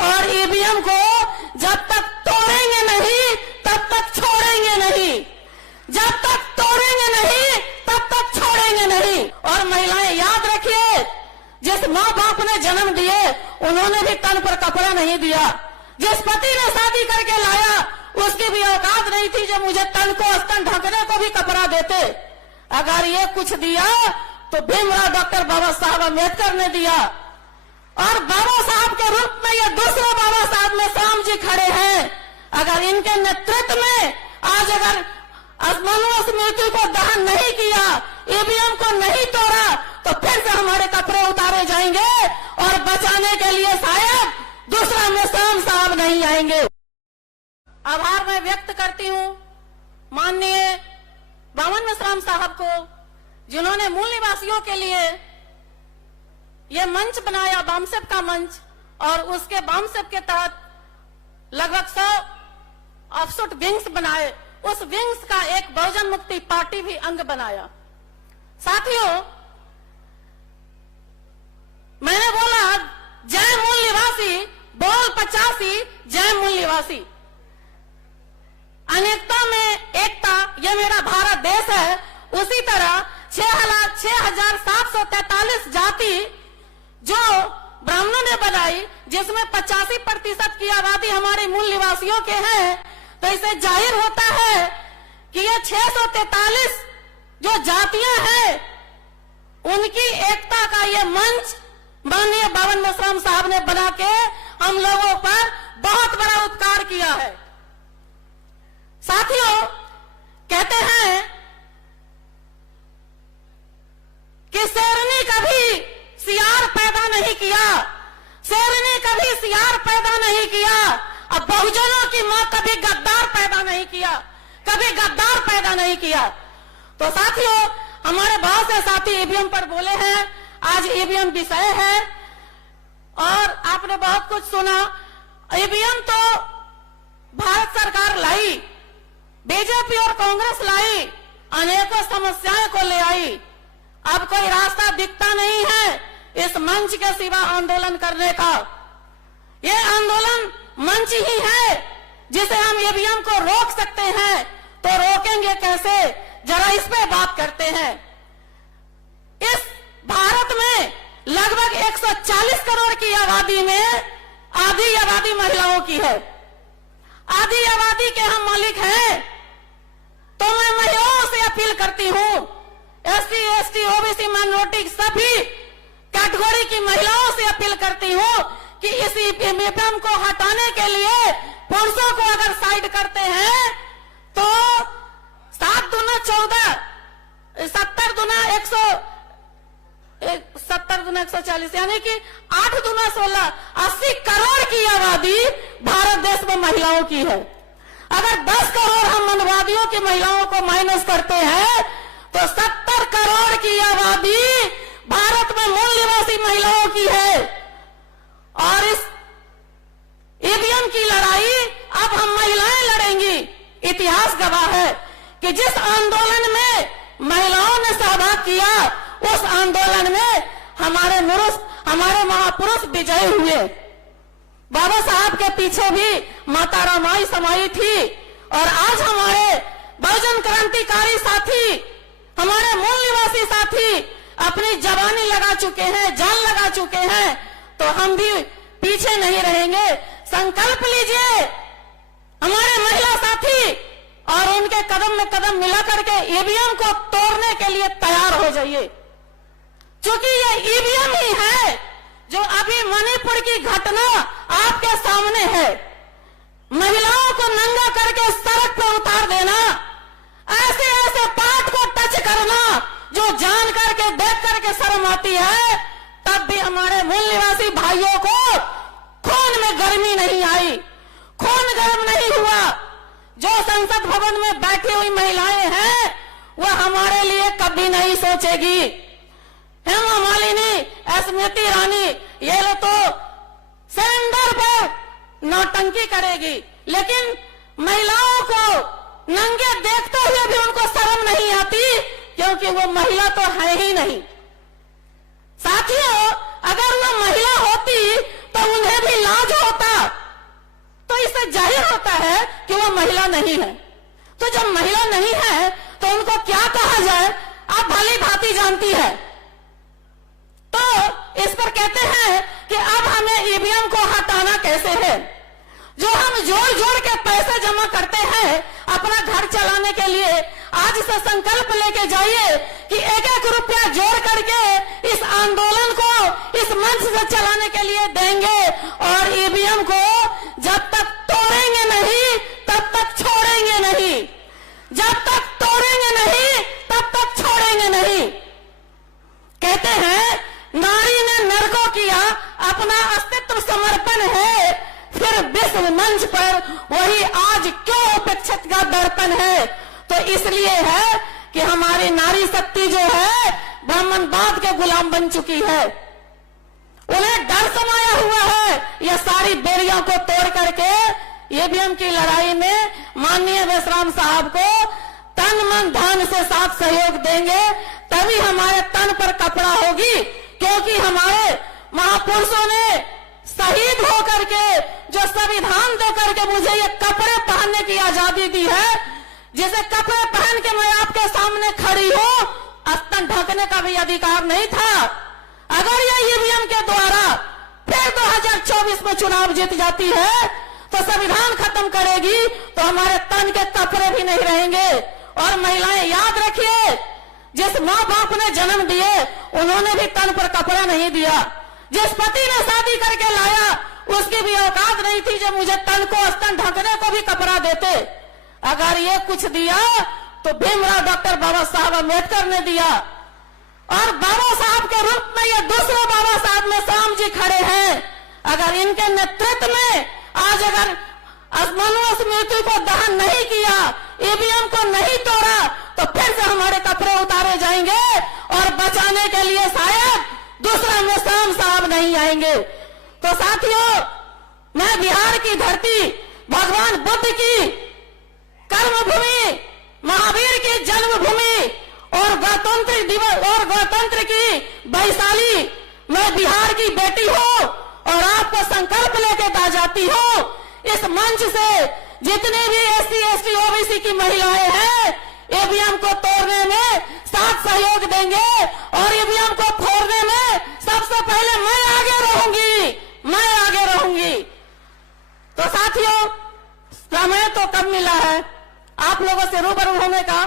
और ईवीएम को जब तक तोड़ेंगे नहीं तब तक छोड़ेंगे नहीं, जब तक तोड़ेंगे नहीं तब तक छोड़ेंगे नहीं। और महिलाएं याद रखिए, जिस माँ बाप ने जन्म दिए उन्होंने भी तन पर कपड़ा नहीं दिया, जिस पति ने शादी करके लाया उसकी भी औकात नहीं थी जो मुझे तन को स्तन ढकने को भी कपड़ा देते। अगर ये कुछ दिया तो भीमराव डॉक्टर बाबा साहब अम्बेडकर ने दिया, और बाबा साहब के रूप में ये दूसरे बाबा साहब में श्याम जी खड़े हैं। अगर इनके नेतृत्व में आज अगर मनु स्मृति को दहन नहीं किया, ईवीएम को नहीं तोड़ा, तो फिर से हमारे कपड़े उतारे जाएंगे और बचाने के लिए शायद दूसरा श्याम साहब नहीं आएंगे। आभार मैं व्यक्त करती हूँ माननीय बावन मेश्राम साहब को, जिन्होंने मूल निवासियों के लिए ये मंच बनाया, बामसेप का मंच, और उसके बामसेप के तहत लगभग 100 ऑफशूट विंग्स बनाए। उस विंग्स का एक बहुजन मुक्ति पार्टी भी अंग बनाया। साथियों, मैंने बोला जय मूल निवासी, बोल 85 जय मूल निवासी। अनेकता में एकता, ये मेरा भारत देश है। उसी तरह 6,743 जाति जो ब्राह्मणों ने बनाई, जिसमें 85% की आबादी हमारे मूल निवासियों के हैं, तो इसे जाहिर होता है कि ये 643 जो जातियां हैं उनकी एकता का ये मंच माननीय बावन मेश्राम साहब ने बना के हम लोगों पर बहुत बड़ा उपकार किया है। साथियों, कहते हैं कि शेरनी कभी सियार पैदा नहीं किया, शेरनी कभी सियार पैदा नहीं किया, अब बहुजनों की मां कभी गद्दार पैदा नहीं किया, कभी गद्दार पैदा नहीं किया। तो साथियों, हमारे बहुत से साथी ईवीएम पर बोले हैं, आज ईवीएम विषय है और आपने बहुत कुछ सुना। ईवीएम तो भारत सरकार लाई, बीजेपी और कांग्रेस लाई, अनेकों समस्याएं को ले आई। अब कोई रास्ता दिखता नहीं है इस मंच के सिवा आंदोलन करने का। ये आंदोलन मंच ही है जिसे हम ईवीएम को रोक सकते हैं। तो रोकेंगे कैसे, जरा इस पे बात करते हैं। इस भारत में लगभग 140 करोड़ की आबादी में आधी आबादी महिलाओं की है। आधी आबादी के हम मालिक हैं। तो मैं महिलाओं से अपील करती हूं, एससी, एसटी, ओबीसी, माइनॉरिटी सभी कैटेगरी की महिलाओं से अपील करती हूं कि इस ईवीएम को हटाने के लिए पुरुषों को अगर साइड करते हैं तो 7 दूना 14, 70 दूना 140, यानी कि 8 दूना 16, 80 करोड़ की आबादी भारत देश में महिलाओं की है। अगर 10 करोड़ हम मनवादियों की महिलाओं को माइनस करते हैं तो 70 करोड़ की आबादी भारत में मूल निवासी महिलाओं की है। और इस ईवीएम की लड़ाई अब हम महिलाएं लड़ेंगी। इतिहास गवाह है कि जिस आंदोलन में महिलाओं ने सहभाग किया, उस आंदोलन में हमारे महापुरुष विजयी हुए। बाबा साहब के पीछे भी माता रामाई समाई थी। और आज हमारे बहुजन क्रांतिकारी साथी, हमारे मूल निवासी साथी अपनी जवानी लगा चुके हैं, जान लगा चुके हैं। तो हम भी पीछे नहीं रहेंगे। संकल्प लीजिए हमारे महिला साथी, और उनके कदम में कदम मिला करके ईवीएम को तोड़ने के लिए तैयार हो जाइए। क्योंकि ये ईवीएम ही है जो अभी मणिपुर की घटना आपके सामने है। महिलाओं को नंगा करके सड़क पर उतार देना, ऐसे ऐसे पार्ट को टच करना जो जान करके देख करके शर्म आती है। तब भी हमारे मूल निवासी भाइयों को खून में गर्मी नहीं आई, खून गर्म नहीं हुआ। जो संसद भवन में बैठी हुई महिलाएं हैं वो हमारे लिए कभी नहीं सोचेगी। हेमा मालिनी, स्मृति ईरानी, ये लोग तो सिलेंडर पर नौटंकी करेगी, लेकिन महिलाओं को नंगे देखते हुए भी उनको शर्म नहीं आती, क्योंकि वो महिला तो है ही नहीं। साथियों, अगर वो महिला होती तो उन्हें भी लाज होता जाहिर होता है कि वो महिला नहीं है। तो जब महिला नहीं है तो उनको क्या कहा जाए, आप भली भांति जानती है। तो इस पर कहते हैं कि अब हमें ईवीएम को हटाना कैसे है। जो हम जोड़ जोड़ के पैसे जमा करते हैं अपना घर चलाने के लिए, आज से संकल्प लेके जाइए कि एक एक रुपया जोड़ करके इस आंदोलन को इस मंच से चलाने के लिए देंगे, और ईवीएम को जब तक तोड़ेंगे नहीं तब तक छोड़ेंगे नहीं, जब तक तोड़ेंगे नहीं तब तक छोड़ेंगे नहीं। कहते हैं नारी ने नर को किया अपना अस्तित्व समर्पण है, फिर विश्व मंच पर वही आज क्यों उपेक्षित का दर्पण है। तो इसलिए है कि हमारी नारी शक्ति जो है ब्राह्मणवाद के गुलाम बन चुकी है, उन्हें डर समाया हुआ है। यह सारी बेड़ियों को तोड़ करके ईवीएम की लड़ाई में माननीय मेश्राम साहब को तन मन धन से साथ सहयोग देंगे, तभी हमारे तन पर कपड़ा होगी। क्योंकि हमारे महापुरुषों ने शहीद होकर के जो संविधान दे करके मुझे ये कपड़े पहनने की आजादी दी है, जिसे कपड़े पहन के मैं आपके सामने खड़ी हूं, स्तन ढकने का भी अधिकार नहीं था। अगर ये ईवीएम के द्वारा फिर 2024 में चुनाव जीत जाती है तो संविधान खत्म करेगी, तो हमारे तन के कपड़े भी नहीं रहेंगे। और महिलाएं याद रखिए, जिस माँ बाप ने जन्म दिए उन्होंने भी तन पर कपड़ा नहीं दिया। जिस पति ने शादी करके लाया उसकी भी औकात नहीं थी जो मुझे तन को स्तन ढकने को भी कपड़ा देते। अगर ये कुछ दिया तो भीमराव डॉक्टर बाबा साहब अम्बेडकर ने दिया, और बाबा साहब के रूप में ये दूसरे बाबा साहब में श्याम जी खड़े हैं। अगर इनके नेतृत्व में आज अगर मनुस्मृति को दहन नहीं किया, ईवीएम को नहीं तोड़ा, तो फिर से हमारे कपड़े उतारे जाएंगे और बचाने के लिए शायद दूसरा मेश्राम साहब नहीं आएंगे। तो साथियों, मैं बिहार की धरती भगवान बुद्ध की कर्मभूमि, महावीर की जन्मभूमि और गणतंत्र दिवस और गणतंत्र की वैशाली, मैं बिहार की बेटी हूँ और आपको संकल्प लेके दा जाती हूँ। इस मंच से जितने भी SC ST OBC की महिलाएं हैं, ईवीएम को तोड़ने में साथ सहयोग देंगे, और ईवीएम को फोड़ने में सबसे पहले मैं आगे रहूंगी, मैं आगे रहूंगी। तो साथियों, समय तो कम मिला है आप लोगों से रूबरू होने का।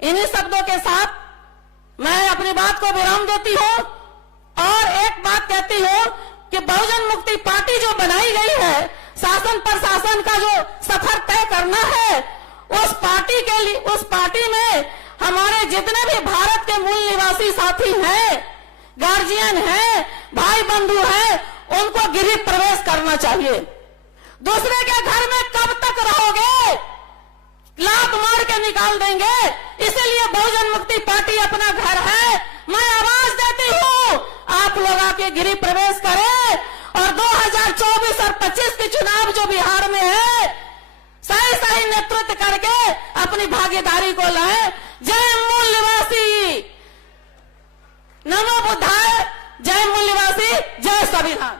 इन्हीं शब्दों के साथ मैं अपनी बात को विराम देती हूँ और एक बात कहती हूँ कि बहुजन मुक्ति पार्टी जो बनाई गई है, शासन प्रशासन का जो सफर तय करना है, उस पार्टी के लिए, उस पार्टी में हमारे जितने भी भारत के मूल निवासी साथी हैं, गार्जियन हैं, भाई बंधु हैं, उनको गृह प्रवेश करना चाहिए। दूसरे के घर में कब तक रहोगे, लात मार के निकाल देंगे। इसीलिए बहुजन मुक्ति पार्टी अपना घर है। मैं आवाज देती हूँ, आप लोग आके गृह प्रवेश करें और 2024 और 25 के चुनाव जो बिहार में है, सही सही नेतृत्व करके अपनी भागीदारी को लाए। जय मूल निवासी, नमो बुद्धाय, जय मूल निवासी, जय संविधान।